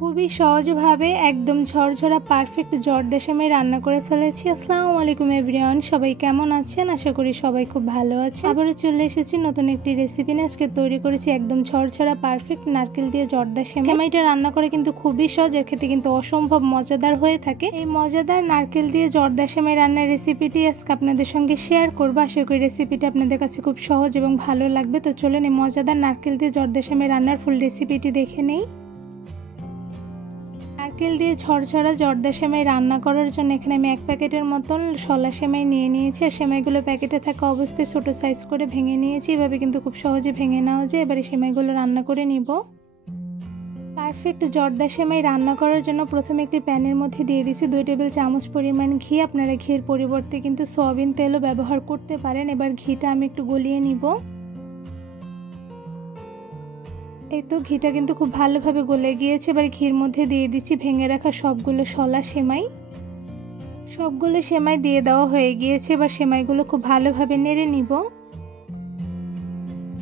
খুবই সহজভাবে একদম ঝরঝরা পারফেক্ট জর্দা সেমাই রান্না করে ফেলেছি। আসসালামু আলাইকুম এভরিওয়ান, সবাই কেমন আছেন? আশা করি সবাই খুব ভালো আছে। আবারও চলে এসেছি নতুন একটি রেসিপি নিয়ে। আজকে তৈরি করেছি একদম ঝরঝরা পারফেক্ট নারকেল দিয়ে জর্দা সেমাই। সেমাইটা রান্না করে কিন্তু খুবই সহজ, এর খেতে কিন্তু অসম্ভব মজাদার হয়ে থাকে। এই মজাদার নারকেল দিয়ে জর্দা সেমাই রান্নার রেসিপিটি আজকে আপনাদের সঙ্গে শেয়ার করবো। আশা করি রেসিপিটি আপনাদের কাছে খুব সহজ এবং ভালো লাগবে। তো চলুন এই মজাদার নারকেল দিয়ে জর্দা সেমাই রান্নার ফুল রেসিপিটি দেখে নেই। নারকেল দিয়ে ঝরঝরা জর্দা সেমাই রান্না করার জন্য এখানে আমি 1 প্যাকেটের মতন শলা সেমাই নিয়ে নিয়েছি। আর সেমাইগুলো প্যাকেটে থাকা অবস্থায় ছোট সাইজ করে ভেঙে নিয়েছি। এভাবে কিন্তু খুব সহজে ভেঙে নেওয়া যায়। এবারে সেমাইগুলো রান্না করে নিব। পারফেক্ট জর্দা সেমাই রান্না করার জন্য প্রথমে একটি প্যানের মধ্যে দিয়ে দিয়েছি 2 টেবিল চামচ পরিমাণ ঘি। আপনারা ঘির পরিবর্তে কিন্তু সয়াবিন তেলও ব্যবহার করতে পারেন। এবার ঘিটা আমি একটু গলিয়ে নিব। এই তো ঘিটা কিন্তু খুব ভালোভাবে গলে গিয়েছে। এবার ঘির মধ্যে দিয়ে দিচ্ছি ভেঙে রাখা সবগুলো শলা সেমাই। সবগুলো সেমাই দিয়ে দেওয়া হয়ে গিয়েছে। এবার সেমাইগুলো খুব ভালোভাবে নেড়ে নিব।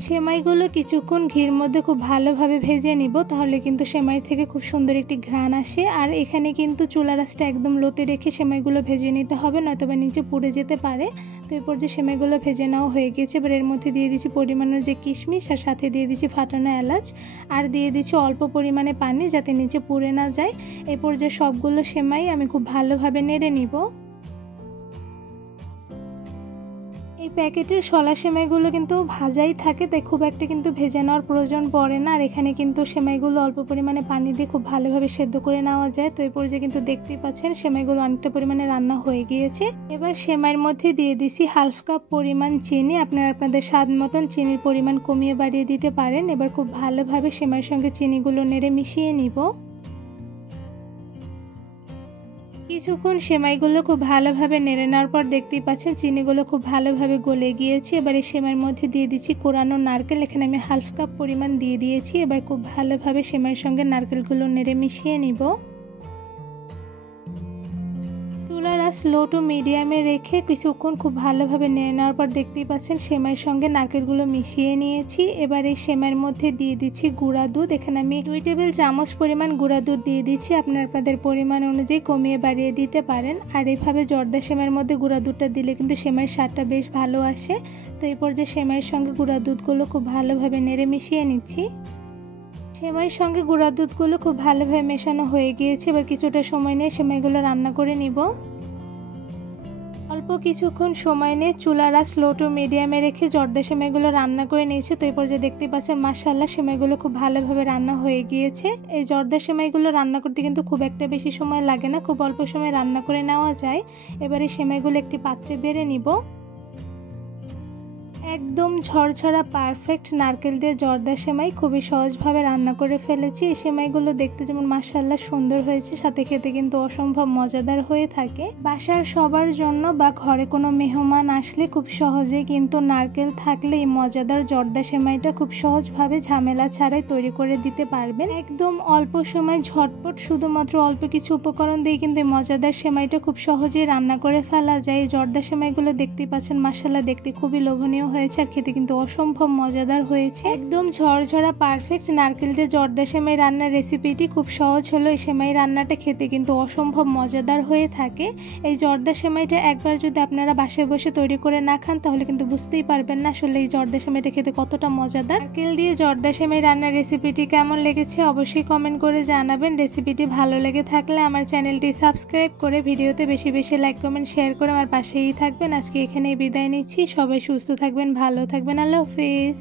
সেমাইগুলো কিছুক্ষণ ঘির মধ্যে খুব ভালোভাবে ভেজে নিব, তাহলে কিন্তু সেমাই থেকে খুব সুন্দর একটি ঘ্রাণ আসে। আর এখানে কিন্তু চুলার আঁচটা একদম লোতে রেখে সেমাইগুলো ভেজে নিতে হবে, নয়তোবা নিচে পুড়ে যেতে পারে। তো এরপর যে সেমাইগুলো ভেজে নেওয়া হয়ে গেছে, এবার এর মধ্যে দিয়ে দিচ্ছি পরিমাণের যে কিশমিশ, আর সাথে দিয়ে দিচ্ছি ফাটানো এলাচ, আর দিয়ে দিচ্ছি অল্প পরিমাণে পানি যাতে নিচে পুড়ে না যায়। এরপর যে সবগুলো সেমাই আমি খুব ভালোভাবে নেড়ে নিব। এই প্যাকেটের শলা সেমাইগুলো কিন্তু ভাজাই থাকে, তাই খুব একটা কিন্তু ভেজে নেওয়ার প্রয়োজন পড়ে না। আর এখানে কিন্তু সেমাইগুলো অল্প পরিমাণে পানি দিয়ে খুব ভালোভাবে সেদ্ধ করে নেওয়া যায়। তো এই পর্যায়ে কিন্তু দেখতেই পাচ্ছেন সেমাইগুলো অনেকটা পরিমাণে রান্না হয়ে গিয়েছে। এবার সেমাইয়ের মধ্যে দিয়ে দিছি হাফ কাপ পরিমাণ চিনি। আপনারা আপনাদের স্বাদ মতন চিনির পরিমাণ কমিয়ে বাড়িয়ে দিতে পারেন। এবার খুব ভালোভাবে সেমাইয়ের সঙ্গে চিনিগুলো নেড়ে মিশিয়ে নিব। কিছুক্ষণ সেমাইগুলো খুব ভালোভাবে নেড়ে নেওয়ার পর দেখতেই পাচ্ছেন চিনিগুলো খুব ভালোভাবে গলে গিয়েছে। এবার এই সেমাইয়ের মধ্যে দিয়ে দিচ্ছি কোরানো নারকেল। এখানে আমি হাফ কাপ পরিমাণ দিয়ে দিয়েছি। এবার খুব ভালোভাবে সেমাইয়ের সঙ্গে নারকেলগুলো নেড়ে মিশিয়ে নিব। চুলার আঁচ লো টু মিডিয়ামে রেখে কিছুক্ষণ খুব ভালোভাবে নেড়ে নেওয়ার পর দেখতেই পাচ্ছেন সেমাইয়ের সঙ্গে নারকেলগুলো মিশিয়ে নিয়েছি। এবার এই সেমাইয়ের মধ্যে দিয়ে দিচ্ছি গুঁড়া দুধ। এখানে আমি 2 টেবিল চামচ পরিমাণ গুঁড়া দুধ দিয়ে দিচ্ছি। আপনারা আপনাদের পরিমাণ অনুযায়ী কমিয়ে বাড়িয়ে দিতে পারেন। আর এইভাবে জর্দা সেমাইয়ের মধ্যে গুঁড়া দুধটা দিলে কিন্তু সেমাইয়ের স্বাদটা বেশ ভালো আসে। তো এরপর যে সেমাইয়ের সঙ্গে গুঁড়া দুধগুলো খুব ভালোভাবে নেড়ে মিশিয়ে নিচ্ছি। সেমাইয়ের সঙ্গে গুঁড়া দুধগুলো খুব ভালোভাবে মেশানো হয়ে গিয়েছে। এবার কিছুটা সময় নিয়ে সেমাইগুলো রান্না করে নিব। অল্প কিছুক্ষণ সময় নিয়ে চুলার আঁচ লো টু মিডিয়ামে রেখে জর্দা সেমাইগুলো রান্না করে নিয়েছি। তো এই পর্যায়ে দেখতে পাচ্ছেন মাশাআল্লাহ সেমাইগুলো খুব ভালোভাবে রান্না হয়ে গিয়েছে। এই জর্দা সেমাইগুলো রান্না করতে কিন্তু খুব একটা বেশি সময় লাগে না, খুব অল্প সময় রান্না করে নেওয়া যায়। এবারে সেমাইগুলো একটি পাত্রে বেড়ে নিব। একদম ঝরঝরা পারফেক্ট নারকেল দিয়ে জর্দা সেমাই খুবই সহজভাবে রান্না করে ফেলেছি। এই সেমাইগুলো দেখতে যেমন মাশাআল্লাহ সুন্দর হয়েছে, সাথে খেতে কিন্তু অসম্ভব মজাদার হয়ে থাকে। বাসার সবার জন্য বা ঘরে কোনো মেহমান আসলে খুব সহজেই কিন্তু নারকেল থাকলে এই মজাদার জর্দা সেমাইটা খুব সহজভাবে ঝামেলা ছাড়াই তৈরি করে দিতে পারবেন। একদম অল্প সময় ঝটপট শুধুমাত্র অল্প কিছু উপকরণ দিয়ে কিন্তু এই মজাদার সেমাইটা খুব সহজেই রান্না করে ফেলা যায়। এই জর্দা সেমাইগুলো দেখতেই পাচ্ছেন মাশাআল্লাহ দেখতে খুবই লোভনীয় হয়েছে, আর খেতে কিন্তু অসম্ভব মজাদার হয়েছে। একদম ঝরঝরা পারফেক্ট নারকেল দিয়ে জর্দা সেমাই রান্নার রেসিপিটি খুব সহজ হলো। এই সেমাই রান্নাটা খেতে কিন্তু অসম্ভব মজাদার হয়ে থাকে। এই জর্দা সেমাইটা একবার যদি আপনারা বাসায় বসে তৈরি করে না খান তাহলে কিন্তু বুঝতেই পারবেন না আসলে এই জর্দা সেমাইটা খেতে কতটা মজাদার। নারকেল দিয়ে জর্দা সেমাই রান্নার রেসিপিটি কেমন লেগেছে অবশ্যই কমেন্ট করে জানাবেন। রেসিপিটি ভালো লেগে থাকলে আমার চ্যানেলটি সাবস্ক্রাইব করে ভিডিওতে বেশি বেশি লাইক কমেন্ট শেয়ার করে আমার পাশেই থাকবেন। আজকে এখানেই বিদায় নিচ্ছি। সবাই সুস্থ থাকবেন, ভালো থাকবেন। আল্লাহ হাফেজ।